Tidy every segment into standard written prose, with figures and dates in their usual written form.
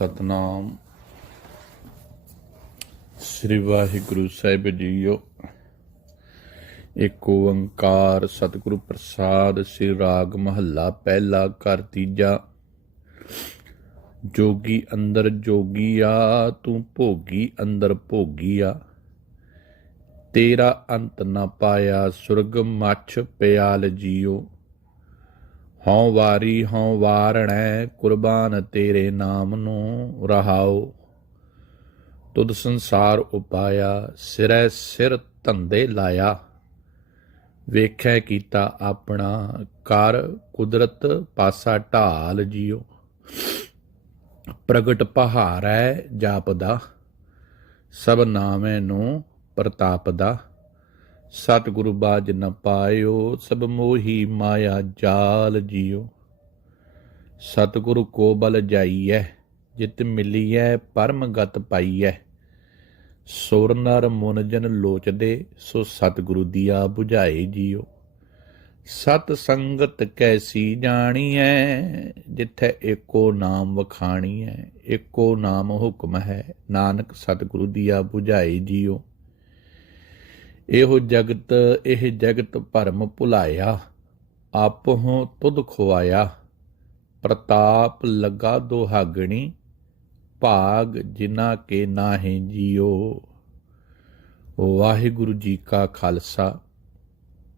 ਸਤਨਾਮ ਸ੍ਰੀ ਵਾਹਿਗੁਰੂ ਸਾਹਿਬ JIO. ਇੱਕ ਓੰਕਾਰ ਸਤਿਗੁਰੂ ਪ੍ਰਸਾਦ। ਸ੍ਰੀ ਰਾਗ ਮਹੱਲਾ ਪਹਿਲਾ ਘਰ ਤੀਜਾ। ਜੋਗੀ ਅੰਦਰ ਜੋਗੀਆ, ਤੂੰ ਭੋਗੀ ਅੰਦਰ ਭੋਗੀਆ। ਤੇਰਾ ਅੰਤ ਨਾ ਪਾਇਆ, ਸੁਰਗ ਮੱਛ ਪਿਆਲ ਜੀਓ। ਹਉ ਵਾਰੀ ਹਉ ਵਾਰਣੈ, ਕੁਰਬਾਨ ਤੇਰੇ ਨਾਮ ਨੂੰ ਰਹਾਓ। ਤੁਧ ਸੰਸਾਰ ਉਪਾਇਆ, ਸਿਰੈ ਸਿਰ ਧੰਦੇ ਲਾਇਆ। ਵੇਖੈ ਕੀਤਾ ਆਪਣਾ, ਕਰ ਕੁਦਰਤ ਪਾਸਾ ਢਾਲ ਜੀਓ। ਪ੍ਰਗਟ ਪਹਾਰੈ ਜਾਪਦਾ, ਸਭ ਨਾਮੈ ਨੂੰ ਪ੍ਰਤਾਪ ਦਾ। ਸਤਿਗੁਰੂ ਬਾਝ ਨ ਪਾਇਓ, ਸਭ ਮੋਹੀ ਮਾਇਆ ਜਾਲ ਜੀਓ। ਸਤਿਗੁਰੂ ਕੋ ਬਲ ਜਾਈਐ, ਜਿਤ ਮਿਲੀਐ ਪਰਮ ਗਤ ਪਾਈਐ। ਸੁਰ ਨਰ ਮੁਨ ਜਨ ਲੋਚਦੇ, ਸੋ ਸਤਿਗੁਰੂ ਦੀਆ ਬੁਝਾਏ ਜੀਓ। ਸਤ ਸੰਗਤ ਕੈਸੀ ਜਾਣੀਐ, ਜਿੱਥੈ ਏਕੋ ਨਾਮ ਵਖਾਣੀਐ। ਏਕੋ ਨਾਮ ਹੁਕਮ ਹੈ, ਨਾਨਕ ਸਤਿਗੁਰੂ ਦੀਆ ਬੁਝਾਏ ਜੀਓ। ਇਹੋ ਜਗਤ ਇਹ ਜਗਤ ਭਰਮ ਭੁਲਾਇਆ, ਆਪਹੁ ਤੁਧ ਖੁਆਇਆ। ਪ੍ਰਤਾਪ ਲੱਗਾ ਦੁਹਾਗਣੀ, ਭਾਗ ਜਿਨ੍ਹਾਂ ਕੇ ਨਾਹੀਂ ਜੀਓ। ਵਾਹਿਗੁਰੂ ਜੀ ਕਾ ਖਾਲਸਾ,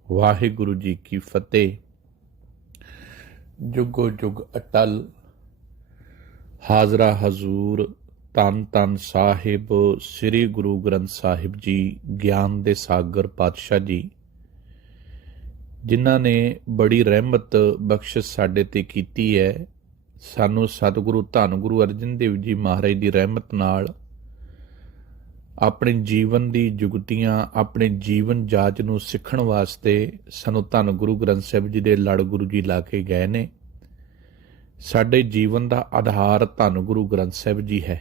ਵਾਹਿਗੁਰੂ ਜੀ ਕੀ ਫਤਿਹ। ਜੁਗੋ ਜੁਗ ਅਟਲ। ਹਾਜ਼ਰਾ ਹਜ਼ੂਰ ਧੰਨ ਧੰਨ ਸਾਹਿਬ ਸ੍ਰੀ ਗੁਰੂ ਗ੍ਰੰਥ ਸਾਹਿਬ ਜੀ, ਗਿਆਨ ਦੇ ਸਾਗਰ ਪਾਤਸ਼ਾਹ ਜੀ, ਜਿਨ੍ਹਾਂ ਨੇ ਬੜੀ ਰਹਿਮਤ ਬਖਸ਼ਿਸ਼ ਸਾਡੇ ਤੇ ਕੀਤੀ ਹੈ। ਸਾਨੂੰ ਸਤਿਗੁਰੂ ਧੰਨ ਗੁਰੂ ਅਰਜਨ ਦੇਵ ਜੀ ਮਹਾਰਾਜ ਦੀ ਰਹਿਮਤ ਨਾਲ ਆਪਣੇ ਜੀਵਨ ਦੀ ਜੁਗਤੀਆਂ, ਆਪਣੇ ਜੀਵਨ ਜਾਚ ਨੂੰ ਸਿੱਖਣ ਵਾਸਤੇ ਸਾਨੂੰ ਧੰਨ ਗੁਰੂ ਗ੍ਰੰਥ ਸਾਹਿਬ ਜੀ ਦੇ ਲੜ ਗੁਰੂ ਜੀ ਲਾ ਕੇ ਗਏ ਨੇ। ਸਾਡੇ ਜੀਵਨ ਦਾ ਆਧਾਰ ਧੰਨ ਗੁਰੂ ਗ੍ਰੰਥ ਸਾਹਿਬ ਜੀ ਹੈ।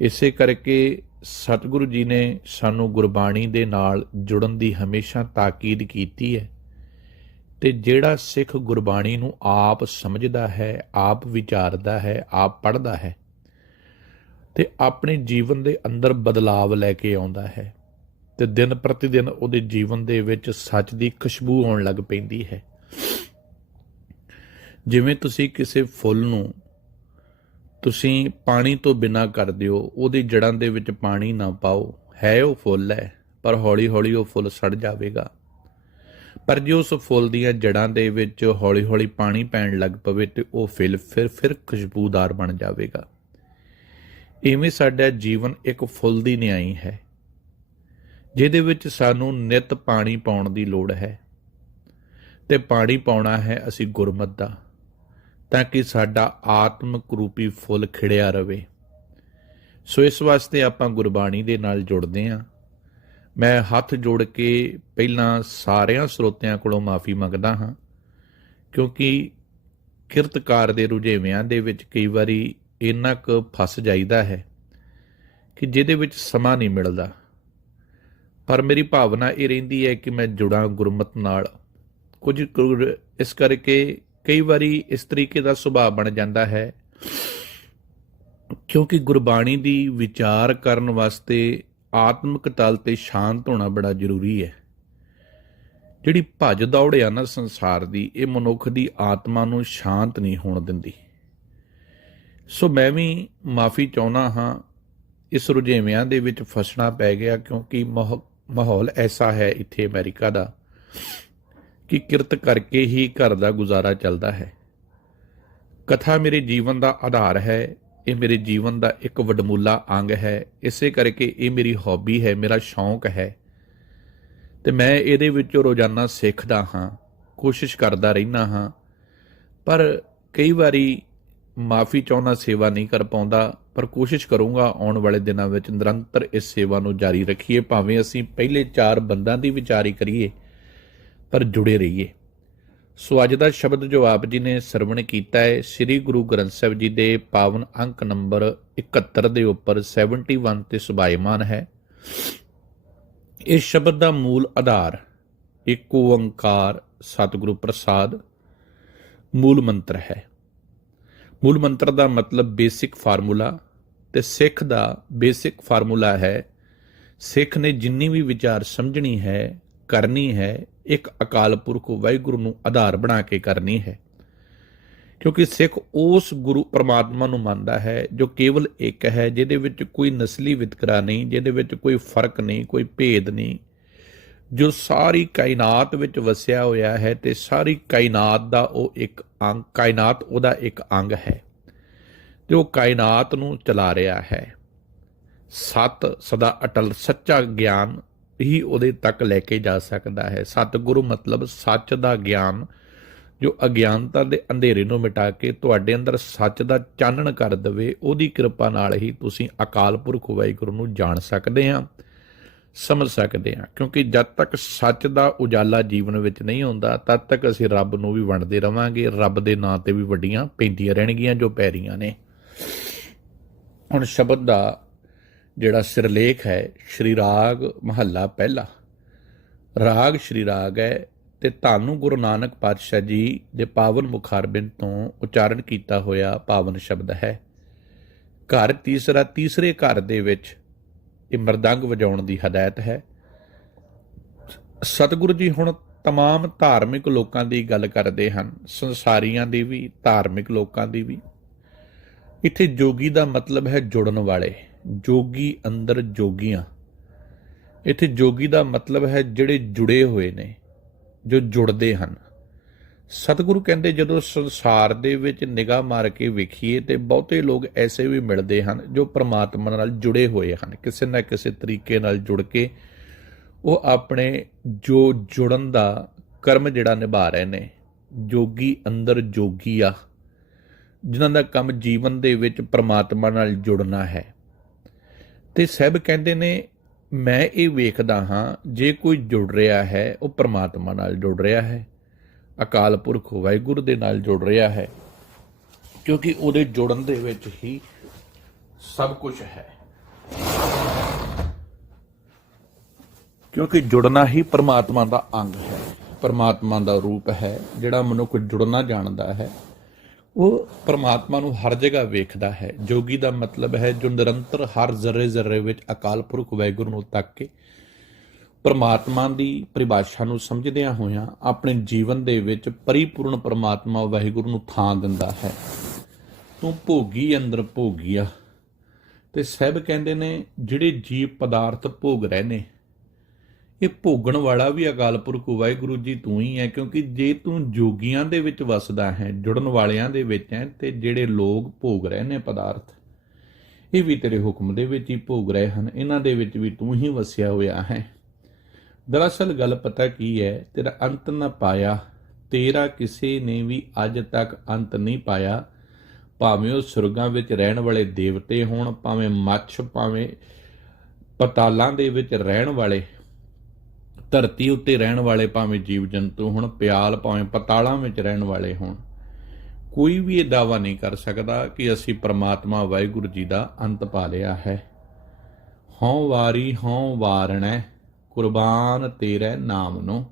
ਇਸੇ ਕਰਕੇ ਸਤਿਗੁਰੂ ਜੀ ਨੇ ਸਾਨੂੰ ਗੁਰਬਾਣੀ ਦੇ ਨਾਲ ਜੁੜਨ ਦੀ ਹਮੇਸ਼ਾ ਤਾਕੀਦ ਕੀਤੀ ਹੈ। ਤੇ ਜਿਹੜਾ ਸਿੱਖ ਗੁਰਬਾਣੀ ਨੂੰ ਆਪ ਸਮਝਦਾ ਹੈ, ਆਪ ਵਿਚਾਰਦਾ ਹੈ, ਆਪ ਪੜ੍ਹਦਾ ਹੈ ਤੇ ਆਪਣੇ ਜੀਵਨ ਦੇ ਅੰਦਰ ਬਦਲਾਵ ਲੈ ਕੇ ਆਉਂਦਾ ਹੈ, ਤੇ ਦਿਨ ਪ੍ਰਤੀ ਦਿਨ ਉਹਦੇ ਜੀਵਨ ਦੇ ਵਿੱਚ ਸੱਚ ਦੀ ਖੁਸ਼ਬੂ ਆਉਣ ਲੱਗ ਪੈਂਦੀ ਹੈ। ਜਿਵੇਂ ਤੁਸੀਂ ਕਿਸੇ ਫੁੱਲ ਨੂੰ ਤੁਸੀਂ ਪਾਣੀ ਤੋਂ ਬਿਨਾਂ ਕਰ ਦਿਓ, ਉਹਦੀ ਜੜ੍ਹਾਂ ਦੇ ਵਿੱਚ ਪਾਣੀ ਨਾ ਪਾਓ, ਹੈ ਉਹ ਫੁੱਲ ਹੈ, ਪਰ ਹੌਲੀ ਹੌਲੀ ਉਹ ਫੁੱਲ ਸੜ ਜਾਵੇਗਾ। ਪਰ ਜੇ ਉਸ ਫੁੱਲ ਦੀਆਂ ਜੜ੍ਹਾਂ ਦੇ ਵਿੱਚ ਹੌਲੀ ਹੌਲੀ ਪਾਣੀ ਪੈਣ ਲੱਗ ਪਵੇ ਤੇ ਉਹ ਫਿਰ ਖੁਸ਼ਬੂਦਾਰ ਬਣ ਜਾਵੇਗਾ। ਇਵੇਂ ਸਾਡਾ ਜੀਵਨ ਇੱਕ ਫੁੱਲ ਦੀ ਨਿਆਈ ਹੈ, ਜਿਹਦੇ ਵਿੱਚ ਸਾਨੂੰ ਨਿਤ ਪਾਣੀ ਪਾਉਣ ਦੀ ਲੋੜ ਹੈ। ਤੇ ਪਾਣੀ ਪਾਉਣਾ ਹੈ ਅਸੀਂ ਗੁਰਮਤਿ ਦਾ, ਤਾਂ ਕਿ ਸਾਡਾ ਆਤਮਿਕ ਰੂਪੀ ਫੁੱਲ ਖਿੜਿਆ ਰਵੇ। ਸੋ ਇਸ ਵਾਸਤੇ ਆਪਾਂ ਗੁਰਬਾਣੀ ਦੇ ਨਾਲ ਜੁੜਦੇ ਹਾਂ। ਮੈਂ ਹੱਥ ਜੋੜ ਕੇ ਪਹਿਲਾਂ ਸਾਰਿਆਂ ਸਰੋਤਿਆਂ ਕੋਲੋਂ ਮਾਫੀ ਮੰਗਦਾ ਹਾਂ, ਕਿਉਂਕਿ ਕਿਰਤਕਾਰ ਦੇ ਰੁਝੇਵਿਆਂ ਦੇ ਵਿੱਚ ਕਈ ਵਾਰੀ ਇੰਨਾ ਕੁ ਫਸ ਜਾਈਦਾ ਹੈ ਕਿ ਜਿਹਦੇ ਵਿੱਚ ਸਮਾਂ ਨਹੀਂ ਮਿਲਦਾ। ਪਰ ਮੇਰੀ ਭਾਵਨਾ ਇਹ ਰਹਿੰਦੀ ਹੈ ਕਿ ਮੈਂ ਜੁੜਾਂ ਗੁਰਮਤਿ ਨਾਲ। ਕੁਝ ਇਸ ਕਰਕੇ ਕਈ ਵਾਰੀ ਇਸ ਤਰੀਕੇ ਦਾ ਸੁਭਾਅ ਬਣ ਜਾਂਦਾ ਹੈ, ਕਿਉਂਕਿ ਗੁਰਬਾਣੀ ਦੀ ਵਿਚਾਰ ਕਰਨ ਵਾਸਤੇ ਆਤਮਿਕ ਤਲ ਤੇ ਸ਼ਾਂਤ ਹੋਣਾ ਬੜਾ ਜ਼ਰੂਰੀ ਹੈ। ਜਿਹੜੀ ਭੱਜ ਦੌੜ ਆ ਨਾ ਸੰਸਾਰ ਦੀ, ਇਹ ਮਨੁੱਖ ਦੀ ਆਤਮਾ ਨੂੰ ਸ਼ਾਂਤ ਨਹੀਂ ਹੋਣ ਦਿੰਦੀ। ਸੋ ਮੈਂ ਵੀ ਮਾਫੀ ਚਾਹੁੰਦਾ ਹਾਂ, ਇਸ ਰੁਝੇਵਿਆਂ ਦੇ ਵਿੱਚ ਫਸਣਾ ਪੈ ਗਿਆ, ਕਿਉਂਕਿ ਮਾਹੌਲ ਐਸਾ ਹੈ ਇੱਥੇ ਅਮਰੀਕਾ ਦਾ ਕਿ ਕਿਰਤ ਕਰਕੇ ਹੀ ਘਰ ਦਾ ਗੁਜ਼ਾਰਾ ਚੱਲਦਾ ਹੈ। ਕਥਾ ਮੇਰੇ ਜੀਵਨ ਦਾ ਆਧਾਰ ਹੈ, ਇਹ ਮੇਰੇ ਜੀਵਨ ਦਾ ਇੱਕ ਵਡਮੁੱਲਾ ਅੰਗ ਹੈ। ਇਸੇ ਕਰਕੇ ਇਹ ਮੇਰੀ ਹੌਬੀ ਹੈ, ਮੇਰਾ ਸ਼ੌਂਕ ਹੈ, ਤੇ ਮੈਂ ਇਹਦੇ ਵਿੱਚੋਂ ਰੋਜ਼ਾਨਾ ਸਿੱਖਦਾ ਹਾਂ, ਕੋਸ਼ਿਸ਼ ਕਰਦਾ ਰਹਿੰਦਾ ਹਾਂ। ਪਰ ਕਈ ਵਾਰੀ ਮਾਫੀ ਚਾਹੁੰਦਾ ਸੇਵਾ ਨਹੀਂ ਕਰ ਪਾਉਂਦਾ, ਪਰ ਕੋਸ਼ਿਸ਼ ਕਰੂੰਗਾ ਆਉਣ ਵਾਲੇ ਦਿਨਾਂ ਵਿੱਚ ਨਿਰੰਤਰ ਇਸ ਸੇਵਾ ਨੂੰ ਜਾਰੀ ਰੱਖੀਏ। ਭਾਵੇਂ ਅਸੀਂ ਪਹਿਲੇ 4 ਬੰਦਾਂ ਦੀ ਵਿਚਾਰੀ ਕਰੀਏ, ਪਰ ਜੁੜੇ ਰਹੀਏ। ਸੋ ਅੱਜ ਦਾ ਸ਼ਬਦ ਜੋ ਆਪ ਜੀ ਨੇ ਸਰਵਣ ਕੀਤਾ ਹੈ, ਸ੍ਰੀ ਗੁਰੂ ਗ੍ਰੰਥ ਸਾਹਿਬ ਜੀ ਦੇ ਪਾਵਨ ਅੰਕ ਨੰਬਰ 71 ਦੇ ਉੱਪਰ 71 ਤੇ ਸੁਭਾਇਮਾਨ ਹੈ। ਇਸ ਸ਼ਬਦ ਦਾ ਮੂਲ ਆਧਾਰ ਇੱਕ ਓੰਕਾਰ ਸਤਿਗੁਰੂ ਪ੍ਰਸਾਦ ਮੂਲ ਮੰਤਰ ਹੈ। ਮੂਲ ਮੰਤਰ ਦਾ ਮਤਲਬ ਬੇਸਿਕ ਫਾਰਮੂਲਾ, ਤੇ ਸਿੱਖ ਦਾ ਬੇਸਿਕ ਫਾਰਮੂਲਾ ਹੈ, ਸਿੱਖ ਨੇ ਜਿੰਨੀ ਵੀ ਵਿਚਾਰ ਸਮਝਣੀ ਹੈ, ਕਰਨੀ ਹੈ, ਇੱਕ ਅਕਾਲ ਪੁਰਖ ਵਾਹਿਗੁਰੂ ਨੂੰ ਆਧਾਰ ਬਣਾ ਕੇ ਕਰਨੀ ਹੈ। ਕਿਉਂਕਿ ਸਿੱਖ ਉਸ ਗੁਰੂ ਪਰਮਾਤਮਾ ਨੂੰ ਮੰਨਦਾ ਹੈ ਜੋ ਕੇਵਲ ਇੱਕ ਹੈ, ਜਿਹਦੇ ਵਿੱਚ ਕੋਈ ਨਸਲੀ ਵਿਤਕਰਾ ਨਹੀਂ, ਜਿਹਦੇ ਵਿੱਚ ਕੋਈ ਫਰਕ ਨਹੀਂ, ਕੋਈ ਭੇਦ ਨਹੀਂ, ਜੋ ਸਾਰੀ ਕਾਇਨਾਤ ਵਿੱਚ ਵਸਿਆ ਹੋਇਆ ਹੈ ਤੇ ਸਾਰੀ ਕਾਇਨਾਤ ਦਾ ਉਹ ਇੱਕ ਅੰਗ, ਕਾਇਨਾਤ ਉਹਦਾ ਇੱਕ ਅੰਗ ਹੈ ਤੇ ਉਹ ਕਾਇਨਾਤ ਨੂੰ ਚਲਾ ਰਿਹਾ ਹੈ। ਸਤ ਸਦਾ ਅਟਲ, ਸੱਚਾ ਗਿਆਨ ਹੀ ਉਹਦੇ ਤੱਕ ਲੈ ਕੇ ਜਾ ਸਕਦਾ ਹੈ। ਸਤਿਗੁਰੂ ਮਤਲਬ ਸੱਚ ਦਾ ਗਿਆਨ, ਜੋ ਅਗਿਆਨਤਾ ਦੇ ਅੰਧੇਰੇ ਨੂੰ ਮਿਟਾ ਕੇ ਤੁਹਾਡੇ ਅੰਦਰ ਸੱਚ ਦਾ ਚਾਨਣ ਕਰ ਦੇਵੇ। ਉਹਦੀ ਕਿਰਪਾ ਨਾਲ ਹੀ ਤੁਸੀਂ ਅਕਾਲ ਪੁਰਖ ਵਾਹਿਗੁਰੂ ਨੂੰ ਜਾਣ ਸਕਦੇ ਹਾਂ, ਸਮਝ ਸਕਦੇ ਹਾਂ। ਕਿਉਂਕਿ ਜਦ ਤੱਕ ਸੱਚ ਦਾ ਉਜਾਲਾ ਜੀਵਨ ਵਿੱਚ ਨਹੀਂ ਹੁੰਦਾ, ਤਦ ਤੱਕ ਅਸੀਂ ਰੱਬ ਨੂੰ ਵੀ ਵੰਡਦੇ ਰਵਾਂਗੇ। ਰੱਬ ਦੇ ਨਾਂ ਤੇ ਵੀ ਵੱਡੀਆਂ ਪੈਂਦੀਆਂ ਰਹਿਣਗੀਆਂ ਜੋ ਪੈ ਰਹੀਆਂ ਨੇ। ਹੁਣ ਸ਼ਬਦ ਦਾ ਜਿਹੜਾ ਸਿਰਲੇਖ ਹੈ, ਸ਼੍ਰੀ ਰਾਗ ਮਹੱਲਾ ਪਹਿਲਾ। ਰਾਗ ਸ਼੍ਰੀ ਰਾਗ ਹੈ ਤੇ ਧੰਨ ਗੁਰੂ ਨਾਨਕ ਪਾਤਸ਼ਾਹ ਜੀ ਦੇ ਪਾਵਨ ਮੁਖਾਰਬਿੰਦ ਤੋਂ ਉਚਾਰਨ ਕੀਤਾ ਹੋਇਆ ਪਾਵਨ ਸ਼ਬਦ ਹੈ। ਘਰ ਤੀਸਰਾ, ਤੀਸਰੇ ਘਰ ਦੇ ਵਿੱਚ ਇਹ ਮਰਦੰਗ ਵਜਾਉਣ ਦੀ ਹਦਾਇਤ ਹੈ। ਸਤਿਗੁਰੂ ਜੀ ਹੁਣ ਤਮਾਮ ਧਾਰਮਿਕ ਲੋਕਾਂ ਦੀ ਗੱਲ ਕਰਦੇ ਹਨ, ਸੰਸਾਰੀਆਂ ਦੀ ਵੀ, ਧਾਰਮਿਕ ਲੋਕਾਂ ਦੀ ਵੀ। ਇੱਥੇ ਜੋਗੀ ਦਾ ਮਤਲਬ ਹੈ ਜੁੜਨ ਵਾਲੇ, ਜੋਗੀ ਅੰਦਰ ਜੋਗੀਆਂ। ਇੱਥੇ ਜੋਗੀ ਦਾ ਮਤਲਬ ਹੈ ਜਿਹੜੇ ਜੁੜੇ ਹੋਏ ਨੇ, ਜੋ ਜੁੜਦੇ ਹਨ। ਸਤਿਗੁਰੂ ਕਹਿੰਦੇ ਜਦੋਂ ਸੰਸਾਰ ਦੇ ਵਿੱਚ ਨਿਗਾਹ ਮਾਰ ਕੇ ਵੇਖੀਏ ਤੇ ਬਹੁਤੇ ਲੋਕ ਐਸੇ ਵੀ ਮਿਲਦੇ ਹਨ ਜੋ ਪਰਮਾਤਮਾ ਨਾਲ ਜੁੜੇ ਹੋਏ ਹਨ, ਕਿਸੇ ਨਾ ਕਿਸੇ ਤਰੀਕੇ ਨਾਲ ਜੁੜ ਕੇ ਉਹ ਆਪਣੇ ਜੋ ਜੁੜਨ ਦਾ ਕਰਮ ਜਿਹੜਾ ਨਿਭਾ ਰਹੇ ਨੇ। ਜੋਗੀ ਅੰਦਰ ਜੋਗੀ ਆ, ਜਿਨ੍ਹਾਂ ਦਾ ਕੰਮ ਜੀਵਨ ਦੇ ਵਿੱਚ ਪਰਮਾਤਮਾ ਨਾਲ ਜੁੜਨਾ ਹੈ। ਤੇ ਸਾਹਿਬ ਕਹਿੰਦੇ ਨੇ ਮੈਂ ਇਹ ਵੇਖਦਾ ਹਾਂ, ਜੇ ਕੋਈ ਜੁੜ ਰਿਹਾ ਹੈ ਉਹ ਪਰਮਾਤਮਾ ਨਾਲ ਜੁੜ ਰਿਹਾ ਹੈ, ਅਕਾਲ ਪੁਰਖ ਵਾਹਿਗੁਰੂ ਦੇ ਨਾਲ ਜੁੜ ਰਿਹਾ ਹੈ, ਕਿਉਂਕਿ ਉਹਦੇ ਜੁੜਨ ਦੇ ਵਿੱਚ ਹੀ ਸਭ ਕੁਝ ਹੈ। ਕਿਉਂਕਿ ਜੁੜਨਾ ਹੀ ਪਰਮਾਤਮਾ ਦਾ ਅੰਗ ਹੈ, ਪਰਮਾਤਮਾ ਦਾ ਰੂਪ ਹੈ। ਜਿਹੜਾ ਮਨੁੱਖ ਜੁੜਨਾ ਜਾਣਦਾ ਹੈ ਉਹ ਪਰਮਾਤਮਾ ਨੂੰ ਹਰ ਜਗ੍ਹਾ ਵੇਖਦਾ ਹੈ। ਜੋਗੀ ਦਾ ਮਤਲਬ ਹੈ ਜੋ ਨਿਰੰਤਰ ਹਰ ਜ਼ਰਰੇ ਜ਼ਰਰੇ ਵਿੱਚ ਅਕਾਲ ਪੁਰਖ ਵਾਹਿਗੁਰੂ ਨੂੰ ਤੱਕ ਕੇ ਪਰਮਾਤਮਾ ਦੀ ਪਰਿਭਾਸ਼ਾ ਨੂੰ ਸਮਝਦਿਆਂ ਹੋਇਆਂ ਆਪਣੇ ਜੀਵਨ ਦੇ ਵਿੱਚ ਪਰਿਪੂਰਨ ਪਰਮਾਤਮਾ ਵਾਹਿਗੁਰੂ ਨੂੰ ਥਾਂ ਦਿੰਦਾ ਹੈ। ਤੂੰ ਭੋਗੀ ਅੰਦਰ ਭੋਗੀਆ। ਤੇ ਸਾਹਿਬ ਕਹਿੰਦੇ ਨੇ ਜਿਹੜੇ ਜੀਵ ਪਦਾਰਥ ਭੋਗ ਰਹੇ ਨੇ, ਇਹ ਭੋਗਣ ਵਾਲਾ ਵੀ ਅਕਾਲ ਪੁਰਖ ਵਾਹਿਗੁਰੂ ਜੀ ਤੂੰ ਹੀ ਹੈ। ਕਿਉਂਕਿ ਜੇ ਤੂੰ ਜੋਗੀਆਂ ਦੇ ਵਿੱਚ ਵਸਦਾ ਹੈ, ਜੁੜਨ ਵਾਲਿਆਂ ਦੇ ਵਿੱਚ ਹੈ, ਤੇ ਜਿਹੜੇ ਲੋਕ ਭੋਗ ਰਹੇ ਨੇ ਪਦਾਰਥ, ਇਹ ਵੀ ਤੇਰੇ ਹੁਕਮ ਦੇ ਵਿੱਚ ਹੀ ਭੋਗ ਰਹੇ ਹਨ, ਇਹਨਾਂ ਦੇ ਵਿੱਚ ਵੀ ਤੂੰ ਹੀ ਵਸਿਆ ਹੋਇਆ ਹੈ। ਦਰਅਸਲ ਗੱਲ ਪਤਾ ਕੀ ਹੈ, ਤੇਰਾ ਅੰਤ ਨਾ ਪਾਇਆ, ਤੇਰਾ ਕਿਸੇ ਨੇ ਵੀ ਅੱਜ ਤੱਕ ਅੰਤ ਨਹੀਂ ਪਾਇਆ। ਭਾਵੇਂ ਉਹ ਸੁਰਗਾਂ ਵਿੱਚ ਰਹਿਣ ਵਾਲੇ ਦੇਵਤੇ ਹੋਣ, ਭਾਵੇਂ ਮੱਛ, ਭਾਵੇਂ ਪਤਾਲਾਂ ਦੇ ਵਿੱਚ ਰਹਿਣ ਵਾਲੇ, ਧਰਤੀ ਉੱਤੇ ਰਹਿਣ ਵਾਲੇ ਭਾਵੇਂ ਜੀਵ ਜੰਤੂ ਹੋਣ, ਪਿਆਲ ਭਾਵੇਂ ਪਤਾਲਾਂ ਵਿੱਚ ਰਹਿਣ ਵਾਲੇ ਹੋਣ, ਕੋਈ ਵੀ ਇਹ ਦਾਅਵਾ ਨਹੀਂ ਕਰ ਸਕਦਾ ਕਿ ਅਸੀਂ ਪਰਮਾਤਮਾ ਵਾਹਿਗੁਰੂ ਜੀ ਦਾ ਅੰਤ ਪਾ ਲਿਆ ਹੈ। ਹਉ ਵਾਰੀ ਹਉ ਵਾਰਣੈ, ਕੁਰਬਾਨ ਤੇਰੇ ਨਾਮ ਨੂੰ।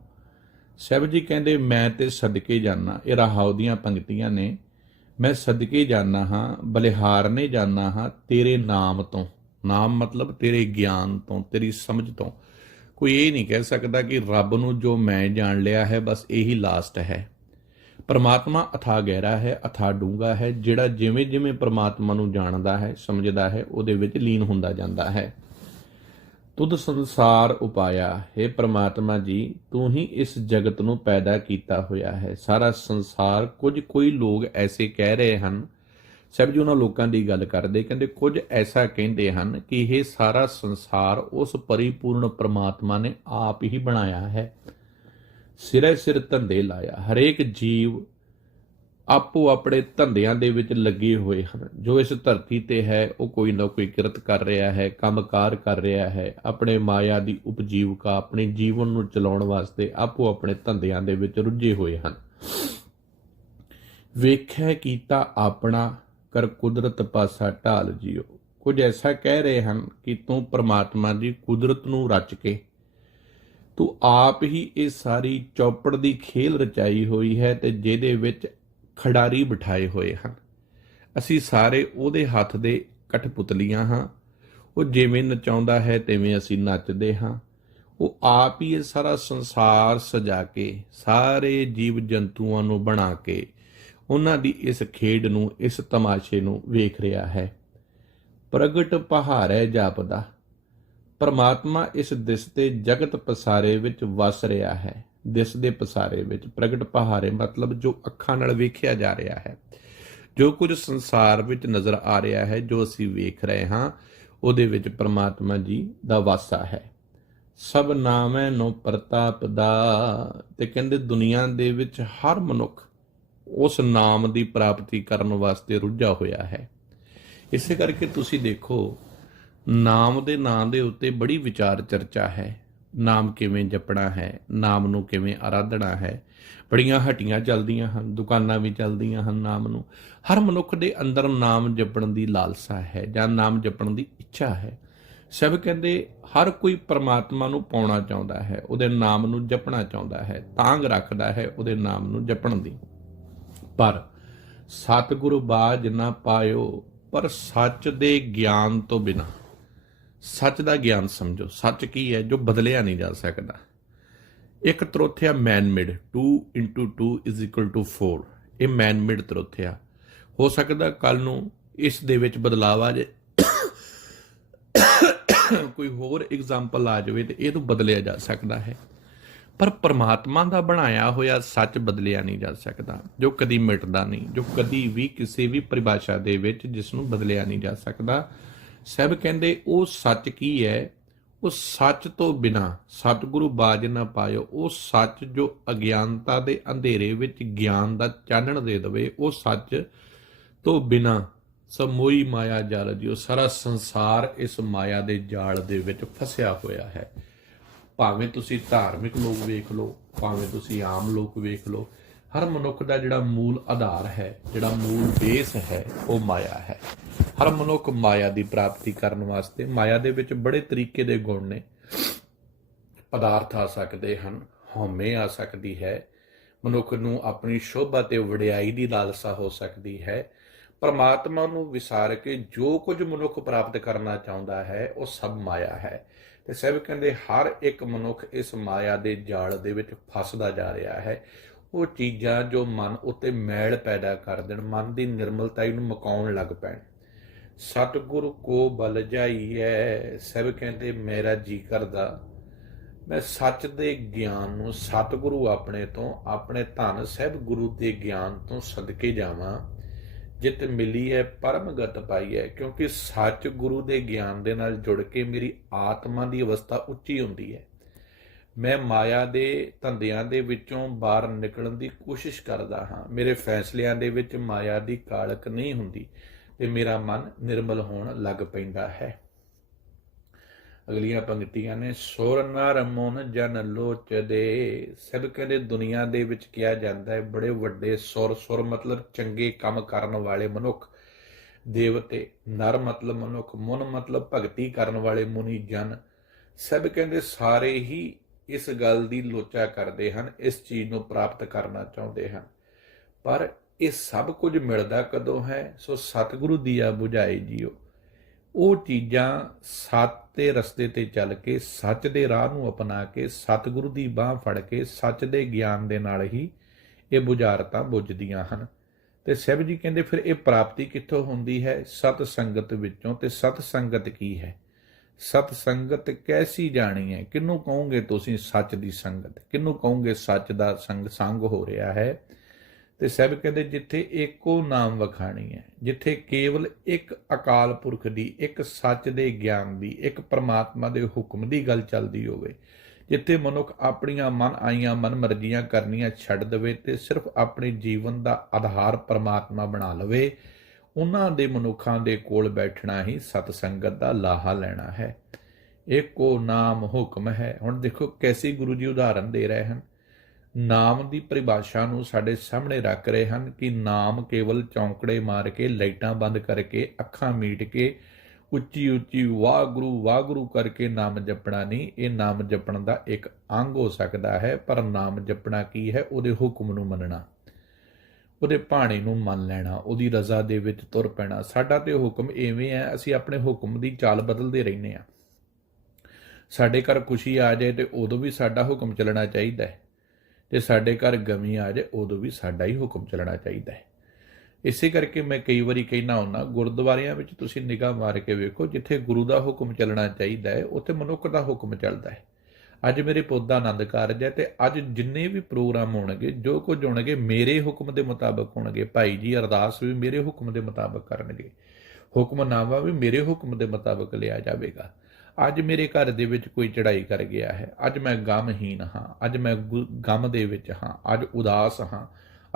ਸਾਹਿਬ ਜੀ ਕਹਿੰਦੇ ਮੈਂ ਤੇ ਸਦਕੇ ਜਾਨਾ, ਇਹ ਰਹਾਉ ਦੀਆਂ ਪੰਕਤੀਆਂ ਨੇ। ਮੈਂ ਸਦਕੇ ਜਾਨਾ ਹਾਂ, ਬਲਿਹਾਰਨੇ ਜਾਨਾ ਹਾਂ ਤੇਰੇ ਨਾਮ ਤੋਂ। ਨਾਮ ਮਤਲਬ ਤੇਰੇ ਗਿਆਨ ਤੋਂ, ਤੇਰੀ ਸਮਝ ਤੋਂ। ਕੋਈ ਇਹ ਨਹੀਂ ਕਹਿ ਸਕਦਾ ਕਿ ਰੱਬ ਨੂੰ ਜੋ ਮੈਂ ਜਾਣ ਲਿਆ ਹੈ ਬਸ ਇਹੀ ਲਾਸਟ ਹੈ। ਪਰਮਾਤਮਾ ਅਥਾਹ ਗਹਿਰਾ ਹੈ, ਅਥਾਹ ਡੂੰਘਾ ਹੈ। ਜਿਹੜਾ ਜਿਵੇਂ ਜਿਵੇਂ ਪਰਮਾਤਮਾ ਨੂੰ ਜਾਣਦਾ ਹੈ, ਸਮਝਦਾ ਹੈ, ਉਹਦੇ ਵਿੱਚ ਲੀਨ ਹੁੰਦਾ ਜਾਂਦਾ ਹੈ। ਤੁਧ ਸੰਸਾਰ ਉਪਾਇਆ, ਹੇ ਪ੍ਰਮਾਤਮਾ ਜੀ ਤੂੰ ਹੀ ਇਸ ਜਗਤ ਨੂੰ ਪੈਦਾ ਕੀਤਾ ਹੋਇਆ ਹੈ। ਸਾਰਾ ਸੰਸਾਰ, ਕੋਈ ਲੋਕ ਐਸੇ ਕਹਿ ਰਹੇ ਹਨ, ਸਾਹਿਬ ਜੀ ਉਹਨਾਂ ਲੋਕਾਂ ਦੀ ਗੱਲ ਕਰਦੇ, ਕਹਿੰਦੇ ਕੁਝ ਐਸਾ ਕਹਿੰਦੇ ਹਨ ਕਿ ਇਹ ਸਾਰਾ ਸੰਸਾਰ ਉਸ ਪਰਿਪੂਰਨ ਪ੍ਰਮਾਤਮਾ ਨੇ ਆਪ ਹੀ ਬਣਾਇਆ ਹੈ। ਸਿਰੇ ਸਿਰ ਧੰਦੇ ਲਾਇਆ। ਹਰੇਕ ਜੀਵ ਆਪੋ ਆਪਣੇ ਧੰਦਿਆਂ ਦੇ ਵਿੱਚ ਲੱਗੇ ਹੋਏ ਹਨ। ਜੋ ਇਸ ਧਰਤੀ ਤੇ ਹੈ ਉਹ ਕੋਈ ਨਾ ਕੋਈ ਕਿਰਤ ਕਰ ਰਿਹਾ ਹੈ, ਕੰਮਕਾਰ ਕਰ ਰਿਹਾ ਹੈ, ਆਪਣੇ ਮਾਇਆ ਦੀ ਉਪਜੀਵਕਾ, ਆਪਣੇ ਜੀਵਨ ਨੂੰ ਚਲਾਉਣ ਵਾਸਤੇ ਆਪੋ ਆਪਣੇ ਧੰਦਿਆਂ ਦੇ ਵਿੱਚ ਰੁੱਝੇ ਹੋਏ ਹਨ। ਵੇਖਿਆ ਕੀਤਾ ਆਪਣਾ, ਕਰ ਕੁਦਰਤ ਪਾਸਾ ਢਾਲ ਜਿਓ। ਕੁਝ ਐਸਾ ਕਹਿ ਰਹੇ ਹਨ ਕਿ ਤੂੰ ਪਰਮਾਤਮਾ ਦੀ ਕੁਦਰਤ ਨੂੰ ਰਚ ਕੇ ਤੂੰ ਆਪ ਹੀ ਇਹ ਸਾਰੀ ਚੌਪੜ ਦੀ ਖੇਲ ਰਚਾਈ ਹੋਈ ਹੈ ਤੇ ਜਿਹਦੇ ਵਿੱਚ ਖਿਡਾਰੀ ਬਿਠਾਏ ਹੋਏ ਹਨ। ਅਸੀਂ ਸਾਰੇ ਉਹਦੇ ਹੱਥ ਦੇ ਕਠਪੁਤਲੀਆਂ ਹਾਂ। ਉਹ ਜਿਵੇਂ ਨਚਾਉਂਦਾ ਹੈ ਤਿਵੇਂ ਅਸੀਂ ਨੱਚਦੇ ਹਾਂ। ਉਹ ਆਪ ਹੀ ਇਹ ਸਾਰਾ ਸੰਸਾਰ ਸਜਾ ਕੇ, ਸਾਰੇ ਜੀਵ ਜੰਤੂਆਂ ਨੂੰ ਬਣਾ ਕੇ, ਉਹਨਾਂ ਦੀ ਇਸ ਖੇਡ ਨੂੰ, ਇਸ ਤਮਾਸ਼ੇ ਨੂੰ ਵੇਖ ਰਿਹਾ ਹੈ। ਪ੍ਰਗਟ ਪਹਾੜੈ ਜਾਪਦਾ, ਪਰਮਾਤਮਾ ਇਸ ਦਿਸਦੇ ਜਗਤ ਪਸਾਰੇ ਵਿੱਚ ਵਸ ਰਿਹਾ ਹੈ। ਦਿਸਦੇ ਪਸਾਰੇ ਵਿੱਚ, ਪ੍ਰਗਟ ਪਹਾੜੇ ਮਤਲਬ ਜੋ ਅੱਖਾਂ ਨਾਲ ਵੇਖਿਆ ਜਾ ਰਿਹਾ ਹੈ, ਜੋ ਕੁਝ ਸੰਸਾਰ ਵਿੱਚ ਨਜ਼ਰ ਆ ਰਿਹਾ ਹੈ, ਜੋ ਅਸੀਂ ਵੇਖ ਰਹੇ ਹਾਂ, ਉਹਦੇ ਵਿੱਚ ਪਰਮਾਤਮਾ ਜੀ ਦਾ ਵਾਸਾ ਹੈ। ਸਭ ਨਾਮੈ ਨੋ ਪ੍ਰਤਾਪ ਦਾ, ਤੇ ਕਹਿੰਦੇ ਦੁਨੀਆ ਦੇ ਵਿੱਚ ਹਰ ਮਨੁੱਖ ਉਸ ਨਾਮ ਦੀ ਪ੍ਰਾਪਤੀ ਕਰਨ ਵਾਸਤੇ ਰੁੱਝਾ ਹੋਇਆ ਹੈ। ਇਸੇ ਕਰਕੇ ਤੁਸੀਂ ਦੇਖੋ, ਨਾਮ ਦੇ ਨਾਂ ਦੇ ਉੱਤੇ ਬੜੀ ਵਿਚਾਰ ਚਰਚਾ ਹੈ। ਨਾਮ ਕਿਵੇਂ ਜਪਣਾ ਹੈ, ਨਾਮ ਨੂੰ ਕਿਵੇਂ ਆਰਾਧਣਾ ਹੈ। ਬੜੀਆਂ ਹੱਟੀਆਂ ਚੱਲਦੀਆਂ ਹਨ, ਦੁਕਾਨਾਂ ਵੀ ਚੱਲਦੀਆਂ ਹਨ ਨਾਮ ਨੂੰ। ਹਰ ਮਨੁੱਖ ਦੇ ਅੰਦਰ ਨਾਮ ਜਪਣ ਦੀ ਲਾਲਸਾ ਹੈ ਜਾਂ ਨਾਮ ਜਪਣ ਦੀ ਇੱਛਾ ਹੈ। ਸਭ ਕਹਿੰਦੇ ਹਰ ਕੋਈ ਪਰਮਾਤਮਾ ਨੂੰ ਪਾਉਣਾ ਚਾਹੁੰਦਾ ਹੈ, ਉਹਦੇ ਨਾਮ ਨੂੰ ਜਪਣਾ ਚਾਹੁੰਦਾ ਹੈ, ਤਾਂਘ ਰੱਖਦਾ ਹੈ ਉਹਦੇ ਨਾਮ ਨੂੰ ਜਪਣ ਦੀ। ਪਰ ਸਤਿਗੁਰੂ ਬਾਝ ਨਾ ਪਾਇਓ, ਪਰ ਸੱਚ ਦੇ ਗਿਆਨ ਤੋਂ ਬਿਨਾਂ। ਸੱਚ ਦਾ ਗਿਆਨ ਸਮਝੋ। ਸੱਚ ਕੀ ਹੈ? ਜੋ ਬਦਲਿਆ ਨਹੀਂ ਜਾ ਸਕਦਾ। ਇੱਕ ਤਰੁੱਥ ਆ ਮੈਨ ਮੇਡ, 2 into 2 = 4। ਇਹ ਮੈਨ ਮੇਡ ਤਰੁੱਥ ਆ। ਹੋ ਸਕਦਾ ਕੱਲ ਨੂੰ ਇਸ ਦੇ ਵਿੱਚ ਬਦਲਾਵ ਆ ਜਾਏ, ਕੋਈ ਹੋਰ ਐਗਜ਼ਾਮਪਲ ਆ ਜਾਵੇ ਤੇ ਇਹ ਤੋਂ ਬਦਲਿਆ ਜਾ ਸਕਦਾ ਹੈ। ਪਰ ਪਰਮਾਤਮਾ ਦਾ ਬਣਾਇਆ ਹੋਇਆ ਸੱਚ ਬਦਲਿਆ ਨਹੀਂ ਜਾ ਸਕਦਾ, ਜੋ ਕਦੀ ਮਿਟਦਾ ਨਹੀਂ, ਜੋ ਕਦੀ ਵੀ ਕਿਸੇ ਵੀ ਪਰਿਭਾਸ਼ਾ ਦੇ ਵਿੱਚ ਜਿਸ ਨੂੰ ਬਦਲਿਆ ਨਹੀਂ ਜਾ ਸਕਦਾ। ਸਭ ਕਹਿੰਦੇ ਉਹ ਸੱਚ ਕੀ ਹੈ? ਉਹ ਸੱਚ ਤੋਂ ਬਿਨਾਂ ਸਤਿਗੁਰੂ ਬਾਝ ਨਾ ਪਾਇਓ। ਉਹ ਸੱਚ ਜੋ ਅਗਿਆਨਤਾ ਦੇ ਅੰਧੇਰੇ ਵਿੱਚ ਗਿਆਨ ਦਾ ਚਾਨਣ ਦੇ ਦੇਵੇ। ਉਹ ਸੱਚ ਤੋਂ ਬਿਨਾਂ ਸਮੋਈ ਮਾਇਆ ਜਾਲ ਜੀ, ਉਹ ਸਾਰਾ ਸੰਸਾਰ ਇਸ ਮਾਇਆ ਦੇ ਜਾਲ ਦੇ ਵਿੱਚ ਫਸਿਆ ਹੋਇਆ ਹੈ। ਭਾਵੇਂ ਤੁਸੀਂ ਧਾਰਮਿਕ ਲੋਕ ਵੇਖ ਲਓ, ਭਾਵੇਂ ਤੁਸੀਂ ਆਮ ਲੋਕ ਵੇਖ ਲਓ, ਹਰ ਮਨੁੱਖ ਦਾ ਜਿਹੜਾ ਮੂਲ ਆਧਾਰ ਹੈ, ਜਿਹੜਾ ਮੂਲ ਬੇਸ ਹੈ, ਉਹ ਮਾਇਆ ਹੈ। ਹਰ ਮਨੁੱਖ ਮਾਇਆ ਦੀ ਪ੍ਰਾਪਤੀ ਕਰਨ ਵਾਸਤੇ, ਮਾਇਆ ਦੇ ਵਿੱਚ ਬੜੇ ਤਰੀਕੇ ਦੇ ਗੁਣ ਨੇ। ਪਦਾਰਥ ਆ ਸਕਦੇ ਹਨ, ਹਉਮੈ ਆ ਸਕਦੀ ਹੈ, ਮਨੁੱਖ ਨੂੰ ਆਪਣੀ ਸ਼ੋਭਾ ਤੇ ਵਡਿਆਈ ਦੀ ਲਾਲਸਾ ਹੋ ਸਕਦੀ ਹੈ। ਪਰਮਾਤਮਾ ਨੂੰ ਵਿਸਾਰ ਕੇ ਜੋ ਕੁਝ ਮਨੁੱਖ ਪ੍ਰਾਪਤ ਕਰਨਾ ਚਾਹੁੰਦਾ ਹੈ, ਉਹ ਸਭ ਮਾਇਆ ਹੈ। ਤੇ ਸਭ ਕਹਿੰਦੇ ਹਰ ਇੱਕ ਮਨੁੱਖ ਇਸ ਮਾਇਆ ਦੇ ਜਾਲ ਦੇ ਵਿੱਚ ਫਸਦਾ ਜਾ ਰਿਹਾ ਹੈ। ਉਹ ਚੀਜ਼ਾਂ ਜੋ ਮਨ ਉੱਤੇ ਮੈਲ ਪੈਦਾ ਕਰ ਦੇਣ, ਮਨ ਦੀ ਨਿਰਮਲਤਾ ਨੂੰ ਮੁਕਾਉਣ ਲੱਗ ਪੈਣ। ਸਤਿਗੁਰੂ ਕੋ ਬਲ ਜਾਈਐ, ਸਭ ਕਹਿੰਦੇ ਮੇਰਾ ਜੀ ਕਰਦਾ ਮੈਂ ਸੱਚ ਦੇ ਗਿਆਨ ਨੂੰ, ਸਤਿਗੁਰੂ ਆਪਣੇ ਤੋਂ, ਆਪਣੇ ਧੰਨ ਸਾਹਿਬ ਗੁਰੂ ਦੇ ਗਿਆਨ ਤੋਂ ਸਦਕੇ ਜਾਵਾਂ। ਜਿਤ ਮਿਲੀ ਹੈ ਪਰਮਗਤ ਪਾਈ ਹੈ, ਕਿਉਂਕਿ ਸੱਚ ਗੁਰੂ ਦੇ ਗਿਆਨ ਦੇ ਨਾਲ ਜੁੜ ਕੇ ਮੇਰੀ ਆਤਮਾ ਦੀ ਅਵਸਥਾ ਉੱਚੀ ਹੁੰਦੀ ਹੈ। ਮੈਂ ਮਾਇਆ ਦੇ ਧੰਦਿਆਂ ਦੇ ਵਿੱਚੋਂ ਬਾਹਰ ਨਿਕਲਣ ਦੀ ਕੋਸ਼ਿਸ਼ ਕਰਦਾ ਹਾਂ। ਮੇਰੇ ਫੈਸਲਿਆਂ ਦੇ ਵਿੱਚ ਮਾਇਆ ਦੀ ਕਾਲਕ ਨਹੀਂ ਹੁੰਦੀ ਤੇ ਮੇਰਾ ਮਨ ਨਿਰਮਲ ਹੋਣ ਲੱਗ ਪੈਂਦਾ ਹੈ। ਅਗਲੀਆਂ ਪੰਕਤੀਆਂ ਨੇ, ਸੁਰ ਨਰ ਮਨ ਜਨ ਲੋਚਦੇ। ਸਭ ਕਹਿੰਦੇ ਦੁਨੀਆ ਦੇ ਵਿੱਚ ਕਿਹਾ ਜਾਂਦਾ ਹੈ ਬੜੇ ਵੱਡੇ ਸੁਰ, ਸੁਰ ਮਤਲਬ ਚੰਗੇ ਕੰਮ ਕਰਨ ਵਾਲੇ ਮਨੁੱਖ, ਦੇਵਤੇ, ਨਰ ਮਤਲਬ ਮਨੁੱਖ, ਮਨ ਮਤਲਬ ਭਗਤੀ ਕਰਨ ਵਾਲੇ ਮੁਨੀ ਜਨ। ਸਭ ਕਹਿੰਦੇ ਸਾਰੇ ਹੀ ਇਸ ਗੱਲ ਦੀ ਲੋਚਾ ਕਰਦੇ ਹਨ, ਇਸ ਚੀਜ਼ ਨੂੰ ਪ੍ਰਾਪਤ ਕਰਨਾ ਚਾਹੁੰਦੇ ਹਨ। ਪਰ ਇਹ ਸਭ ਕੁਝ ਮਿਲਦਾ ਕਦੋਂ ਹੈ? ਸੋ ਸਤਿਗੁਰੂ ਦੀਆ ਬੁਝਾਏ ਜੀਓ। ਉਹ ਚੀਜ਼ਾਂ ਸੱਚ ਦੇ ਰਸਤੇ ਤੇ ਚੱਲ ਕੇ, ਸੱਚ ਦੇ ਰਾਹ ਨੂੰ ਅਪਣਾ ਕੇ, ਸਤਿਗੁਰੂ ਦੀ ਬਾਹ ਫੜ ਕੇ, ਸੱਚ ਦੇ ਗਿਆਨ ਦੇ ਨਾਲ ਹੀ ਇਹ ਬੁਝਾਰਤਾਂ ਬੁਝਦੀਆਂ ਹਨ। ਤੇ ਸਾਹਿਬ ਜੀ ਕਹਿੰਦੇ ਫਿਰ ਇਹ ਪ੍ਰਾਪਤੀ ਕਿੱਥੋਂ ਹੁੰਦੀ ਹੈ? ਸਤ ਸੰਗਤ ਵਿੱਚੋਂ। ਤੇ ਸਤ ਸੰਗਤ ਕੀ ਹੈ? ਸਤ ਸੰਗਤ ਕੈਸੀ ਜਾਣੀ ਹੈ? ਕਿਹਨੂੰ ਕਹੋਗੇ ਤੁਸੀਂ ਸੱਚ ਦੀ ਸੰਗਤ? ਕਿਹਨੂੰ ਕਹੋਗੇ ਸੱਚ ਦਾ ਸੰਗ ਹੋ ਰਿਹਾ ਹੈ? ਤੇ ਸਭ ਕਹਿੰਦੇ ਜਿੱਥੇ ਇੱਕੋ ਨਾਮ ਵਖਾਣੀ ਹੈ, ਜਿੱਥੇ ਕੇਵਲ ਇੱਕ ਅਕਾਲ ਪੁਰਖ ਦੀ, ਇੱਕ ਸੱਚ ਦੇ ਗਿਆਨ ਦੀ, ਇੱਕ ਪਰਮਾਤਮਾ ਦੇ ਹੁਕਮ ਦੀ ਗੱਲ ਚੱਲਦੀ ਹੋਵੇ, ਜਿੱਥੇ ਮਨੁੱਖ ਆਪਣੀਆਂ ਮਨ ਆਈਆਂ ਮਨ ਮਰਜ਼ੀਆਂ ਕਰਨੀਆਂ ਛੱਡ ਦੇਵੇ ਤੇ ਸਿਰਫ ਆਪਣੇ ਜੀਵਨ ਦਾ ਆਧਾਰ ਪਰਮਾਤਮਾ ਬਣਾ ਲਵੇ, ਉਹਨਾਂ ਦੇ ਮਨੁੱਖਾਂ ਦੇ ਕੋਲ ਬੈਠਣਾ ਹੀ ਸਤ ਸੰਗਤ ਦਾ ਲਾਹਾ ਲੈਣਾ ਹੈ। ਇੱਕੋ ਨਾਮ ਹੁਕਮ ਹੈ। ਹੁਣ ਦੇਖੋ ਕੈਸੀ ਗੁਰੂ ਜੀ ਉਦਾਹਰਨ ਦੇ ਰਹੇ ਹਨ। ਨਾਮ ਦੀ ਪਰਿਭਾਸ਼ਾ ਨੂੰ ਸਾਡੇ ਸਾਹਮਣੇ ਰੱਖ ਰਹੇ ਹਨ ਕਿ ਨਾਮ ਕੇਵਲ ਚੌਂਕੜੇ ਮਾਰ ਕੇ, ਲਾਈਟਾਂ ਬੰਦ ਕਰਕੇ, ਅੱਖਾਂ ਮੀਟ ਕੇ, ਉੱਚੀ ਉੱਚੀ ਵਾਹਿਗੁਰੂ ਵਾਹਿਗੁਰੂ ਕਰਕੇ ਨਾਮ ਜਪਣਾ ਨਹੀਂ। ਇਹ ਨਾਮ ਜਪਣ ਦਾ ਇੱਕ ਅੰਗ ਹੋ ਸਕਦਾ ਹੈ, ਪਰ ਨਾਮ ਜਪਣਾ ਕੀ ਹੈ? ਉਹਦੇ ਹੁਕਮ ਨੂੰ ਮੰਨਣਾ, ਉਹਦੇ ਭਾਣੇ ਨੂੰ ਮੰਨ ਲੈਣਾ, ਉਹਦੀ ਰਜ਼ਾ ਦੇ ਵਿੱਚ ਤੁਰ ਪੈਣਾ। ਸਾਡਾ ਤੇ ਹੁਕਮ ਇਵੇਂ ਹੈ, ਅਸੀਂ ਆਪਣੇ ਹੁਕਮ ਦੀ ਚਾਲ ਬਦਲਦੇ ਰਹਿੰਦੇ ਹਾਂ। ਸਾਡੇ ਘਰ ਖੁਸ਼ੀ ਆ ਜਾਏ ਤੇ ਉਦੋਂ ਵੀ ਸਾਡਾ ਹੁਕਮ ਚੱਲਣਾ ਚਾਹੀਦਾ ਹੈ, ਤੇ ਸਾਡੇ ਘਰ ਗਮੀ ਆ ਜਾਏ ਉਦੋਂ ਵੀ ਸਾਡਾ ਹੀ ਹੁਕਮ ਚੱਲਣਾ ਚਾਹੀਦਾ ਹੈ। ਇਸੇ ਕਰਕੇ ਮੈਂ ਕਈ ਵਾਰੀ ਕਹਿਣਾ ਹੁੰਦਾ, ਗੁਰਦੁਆਰਿਆਂ ਵਿੱਚ ਤੁਸੀਂ ਨਿਗਾਹ ਮਾਰ ਕੇ ਵੇਖੋ, ਜਿੱਥੇ ਗੁਰੂ ਦਾ ਹੁਕਮ ਚੱਲਣਾ ਚਾਹੀਦਾ ਹੈ ਉੱਥੇ ਮਨੁੱਖ ਦਾ ਹੁਕਮ ਚੱਲਦਾ ਹੈ। ਅੱਜ ਮੇਰੇ ਪੁੱਤ ਦਾ ਆਨੰਦ ਕਾਰਜ ਹੈ, ਤੇ ਅੱਜ ਜਿੰਨੇ ਵੀ ਪ੍ਰੋਗਰਾਮ ਹੋਣਗੇ, ਜੋ ਕੁਝ ਹੋਣਗੇ, ਮੇਰੇ ਹੁਕਮ ਦੇ ਮੁਤਾਬਕ ਹੋਣਗੇ। ਭਾਈ ਜੀ ਅਰਦਾਸ ਵੀ ਮੇਰੇ ਹੁਕਮ ਦੇ ਮੁਤਾਬਕ ਕਰਨਗੇ, ਹੁਕਮਨਾਮਾ ਵੀ ਮੇਰੇ ਹੁਕਮ ਦੇ ਮੁਤਾਬਕ ਲਿਆ ਜਾਵੇਗਾ। ਅੱਜ ਮੇਰੇ ਘਰ ਦੇ ਵਿੱਚ ਕੋਈ ਚੜ੍ਹਾਈ ਕਰ ਗਿਆ ਹੈ, ਅੱਜ ਮੈਂ ਗਮਹੀਨ ਹਾਂ, ਅੱਜ ਮੈਂ ਗਮ ਦੇ ਵਿੱਚ ਹਾਂ, ਅੱਜ ਉਦਾਸ ਹਾਂ,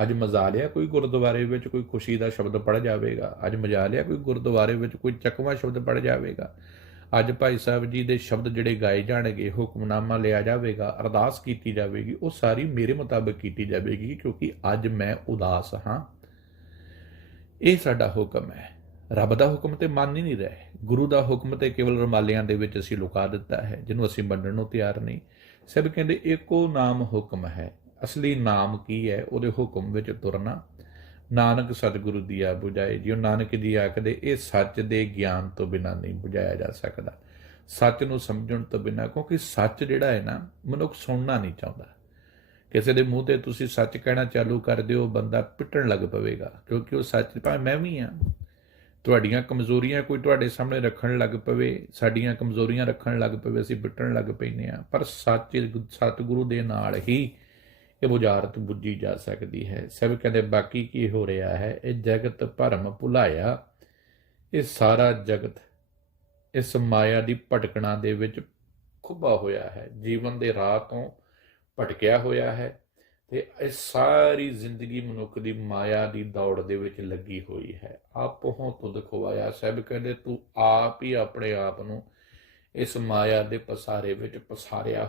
ਅੱਜ ਮਜ਼ਾ ਲਿਆ ਕੋਈ ਗੁਰਦੁਆਰੇ ਵਿੱਚ ਕੋਈ ਖੁਸ਼ੀ ਦਾ ਸ਼ਬਦ ਪੜ੍ਹ ਜਾਵੇਗਾ, ਅੱਜ ਮਜ਼ਾ ਲਿਆ ਕੋਈ ਗੁਰਦੁਆਰੇ ਵਿੱਚ ਕੋਈ ਚੱਕਵਾਂ ਸ਼ਬਦ ਪੜ੍ਹ ਜਾਵੇਗਾ, ਅੱਜ ਭਾਈ ਸਾਹਿਬ ਜੀ ਦੇ ਸ਼ਬਦ ਜਿਹੜੇ ਗਾਏ ਜਾਣਗੇ, ਹੁਕਮਨਾਮਾ ਲਿਆ ਜਾਵੇਗਾ, ਅਰਦਾਸ ਕੀਤੀ ਜਾਵੇਗੀ, ਉਹ ਸਾਰੀ ਮੇਰੇ ਮੁਤਾਬਕ ਕੀਤੀ ਜਾਵੇਗੀ, ਕਿਉਂਕਿ ਅੱਜ ਮੈਂ ਉਦਾਸ ਹਾਂ। ਇਹ ਸਾਡਾ ਹੁਕਮ ਹੈ। ਰੱਬ ਦਾ ਹੁਕਮ ਤੇ ਮੰਨ ਹੀ ਨਹੀਂ ਰਹੇ, ਗੁਰੂ ਦਾ ਹੁਕਮ ਤੇ ਕੇਵਲ ਰੁਮਾਲਿਆਂ ਦੇ ਵਿੱਚ ਅਸੀਂ ਲੁਕਾ ਦਿੱਤਾ ਹੈ, ਜਿਹਨੂੰ ਅਸੀਂ ਮੰਨਣ ਨੂੰ ਤਿਆਰ ਨਹੀਂ। ਸਭ ਕਹਿੰਦੇ ਇੱਕੋ ਨਾਮ ਹੁਕਮ ਹੈ। ਅਸਲੀ ਨਾਮ ਕੀ ਹੈ? ਉਹਦੇ ਹੁਕਮ ਵਿੱਚ ਤੁਰਨਾ। ਨਾਨਕ ਸਤਿਗੁਰੂ ਦੀਆ ਬੁਝਾਏ, ਜਿਉਂ ਨਾਨਕ ਜੀ ਆਖਦੇ, ਇਹ ਸੱਚ ਦੇ ਗਿਆਨ ਤੋਂ ਬਿਨਾਂ ਨਹੀਂ ਬੁਝਾਇਆ ਜਾ ਸਕਦਾ, ਸੱਚ ਨੂੰ ਸਮਝਣ ਤੋਂ ਬਿਨਾਂ। ਕਿਉਂਕਿ ਸੱਚ ਜਿਹੜਾ ਹੈ ਨਾ, ਮਨੁੱਖ ਸੁਣਨਾ ਨਹੀਂ ਚਾਹੁੰਦਾ। ਕਿਸੇ ਦੇ ਮੂੰਹ ਤੇ ਤੁਸੀਂ ਸੱਚ ਕਹਿਣਾ ਚਾਲੂ ਕਰ ਦਿਓ, ਬੰਦਾ ਪਿੱਟਣ ਲੱਗ ਪਵੇਗਾ, ਕਿਉਂਕਿ ਉਹ ਸੱਚ, ਭਾਵੇਂ ਮੈਂ ਵੀ ਹਾਂ, ਤੁਹਾਡੀਆਂ ਕਮਜ਼ੋਰੀਆਂ ਕੋਈ ਤੁਹਾਡੇ ਸਾਹਮਣੇ ਰੱਖਣ ਲੱਗ ਪਵੇ, ਸਾਡੀਆਂ ਕਮਜ਼ੋਰੀਆਂ ਰੱਖਣ ਲੱਗ ਪਵੇ, ਅਸੀਂ ਪਿੱਟਣ ਲੱਗ ਪੈਂਦੇ ਹਾਂ। ਪਰ ਸਤਿਗੁਰੂ ਦੇ ਨਾਲ ਹੀ ਇਹ ਬੁਝਾਰਤ ਬੁੱਝੀ ਜਾ ਸਕਦੀ ਹੈ। ਸਭ ਕਹਿੰਦੇ ਬਾਕੀ ਕੀ ਹੋ ਰਿਹਾ ਹੈ? ਇਹ ਜਗਤ ਭਰਮ ਭੁਲਾਇਆ, ਇਹ ਸਾਰਾ ਜਗਤ ਇਸ ਮਾਇਆ ਦੀ ਭਟਕਣਾ ਦੇ ਵਿੱਚ ਖੁੱਭਾ ਹੋਇਆ ਹੈ, ਜੀਵਨ ਦੇ ਰਾਹ ਤੋਂ ਭਟਕਿਆ ਹੋਇਆ ਹੈ, ਤੇ ਇਹ ਸਾਰੀ ਜ਼ਿੰਦਗੀ ਮਨੁੱਖ ਦੀ ਮਾਇਆ ਦੀ ਦੌੜ ਦੇ ਵਿੱਚ ਲੱਗੀ ਹੋਈ ਹੈ। ਆਪੋਂ ਤੁਧ ਖਵਾਇਆ। ਸਭ ਕਹਿੰਦੇ ਤੂੰ ਆਪ ਹੀ ਆਪਣੇ ਆਪ ਨੂੰ ਇਸ ਮਾਇਆ ਦੇ ਪਸਾਰੇ ਵਿੱਚ ਪਸਾਰਿਆ